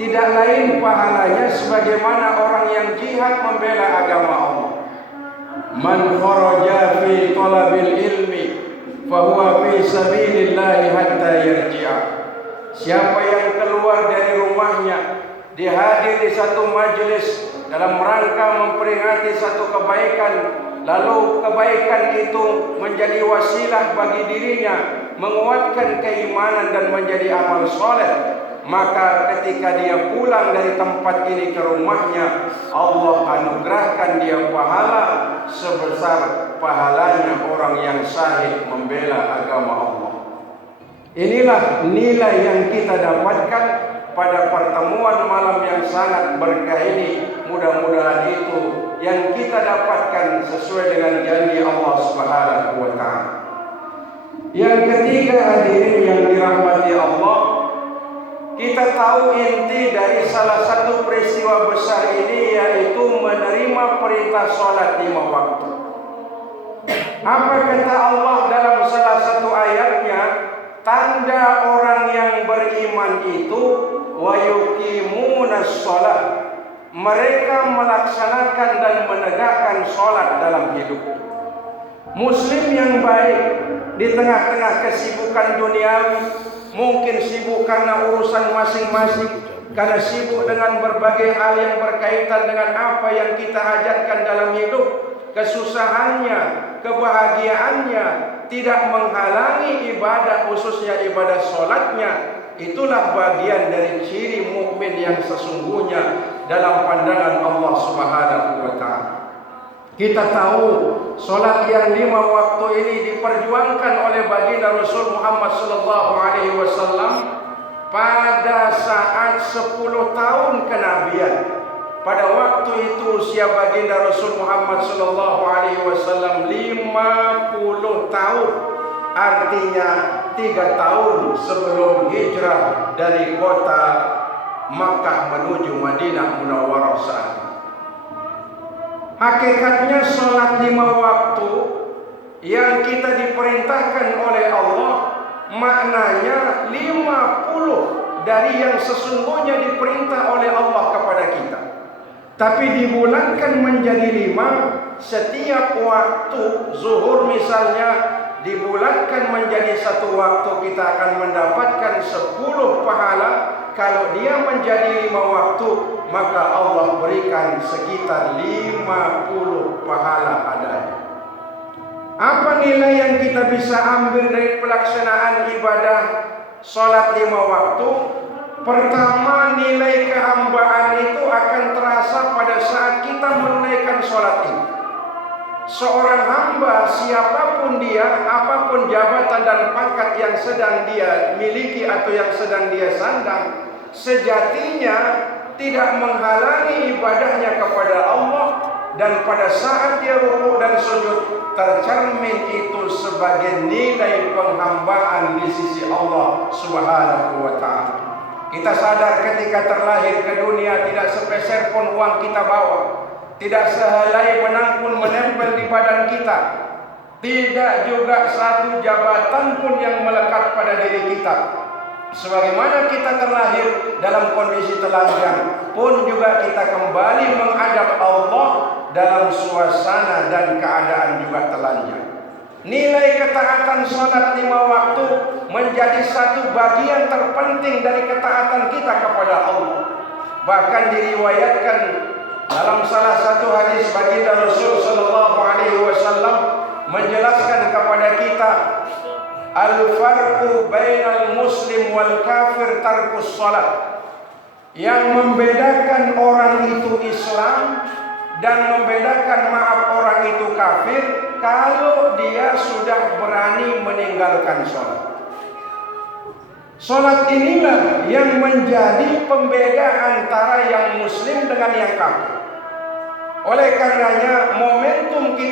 tidak lain pahalanya sebagaimana orang yang jihad membela agama Allah. Man kharaja fi talabil ilmi fahuwa fi sabilillahi hatta yarji'a. Siapa yang keluar dari rumahnya, dihadir di satu majelis dalam rangka memperingati satu kebaikan, lalu kebaikan itu menjadi wasilah bagi dirinya menguatkan keimanan dan menjadi amal soleh, maka ketika dia pulang dari tempat ini ke rumahnya, Allah anugerahkan dia pahala sebesar pahalanya orang yang syahid membela agama Allah. Inilah nilai yang kita dapatkan pada pertemuan malam yang sangat berkah ini. Mudah-mudahan itu yang kita dapatkan sesuai dengan janji Allah Subhanahu wa ta'ala. Yang ketiga, hadirin yang dirahmati Allah, kita tahu inti dari salah satu peristiwa besar ini yaitu menerima perintah sholat 5 waktu. Apa kata Allah dalam salah satu ayatnya? Tanda orang yang beriman itu wa yuqimunas sholat, mereka melaksanakan dan menegakkan sholat dalam hidup. Muslim yang baik di tengah-tengah kesibukan duniawi, mungkin sibuk karena urusan masing-masing, karena sibuk dengan berbagai hal yang berkaitan dengan apa yang kita hajatkan dalam hidup, kesusahannya, kebahagiaannya tidak menghalangi ibadah, khususnya ibadah sholatnya. Itulah bagian dari ciri mukmin yang sesungguhnya dalam pandangan Allah Subhanahu wa ta'ala. Kita tahu sholat yang 5 waktu ini diperjuangkan oleh baginda Rasul Muhammad sallallahu alaihi wasallam pada saat 10 tahun kenabian. Pada waktu itu usia baginda Rasul Muhammad sallallahu alaihi wasallam 50 tahun. Artinya 3 tahun sebelum hijrah dari kota Makkah menuju Madinah Munawwarah saat itu. Hakikatnya sholat 5 waktu yang kita diperintahkan oleh Allah, maknanya 50 dari yang sesungguhnya diperintah oleh Allah kepada kita. Tapi dibulatkan menjadi 5, setiap waktu zuhur misalnya dibulatkan menjadi 1 waktu, kita akan mendapatkan 10 pahala. Kalau dia menjadi 5 waktu, maka Allah berikan sekitar 50 pahala adanya. Apa nilai yang kita bisa ambil dari pelaksanaan ibadah sholat 5 waktu? Pertama, nilai kehambaan itu akan terasa pada saat kita menunaikan sholat ini. Seorang hamba, siapapun dia, apapun jabatan dan pangkat yang sedang dia miliki atau yang sedang dia sandang, sejatinya tidak menghalangi ibadahnya kepada Allah, dan pada saat dia rukuk dan sujud tercermin itu sebagai nilai penghambaan di sisi Allah Subhanahu wa ta'ala. Kita sadar ketika terlahir ke dunia tidak sepeser pun uang kita bawa, tidak sehelai benang pun menempel di badan kita, tidak juga satu jabatan pun yang melekat pada diri kita. Sebagaimana kita terlahir dalam kondisi telanjang, pun juga kita kembali menghadap Allah dalam suasana dan keadaan juga telanjang. Nilai ketaatan sholat 5 waktu menjadi satu bagian terpenting dari ketaatan kita kepada Allah. Bahkan diriwayatkan dalam salah satu hadis baginda Rasul sallallahu alaihi wasallam menjelaskan kepada kita, al-farqu bainal muslim wal kafir tarkus salat. Yang membedakan orang itu Islam dan membedakan orang itu kafir kalau dia sudah berani meninggalkan sholat. Sholat inilah yang menjadi pembeda antara yang muslim dengan yang kafir. Oleh karenanya momentum kita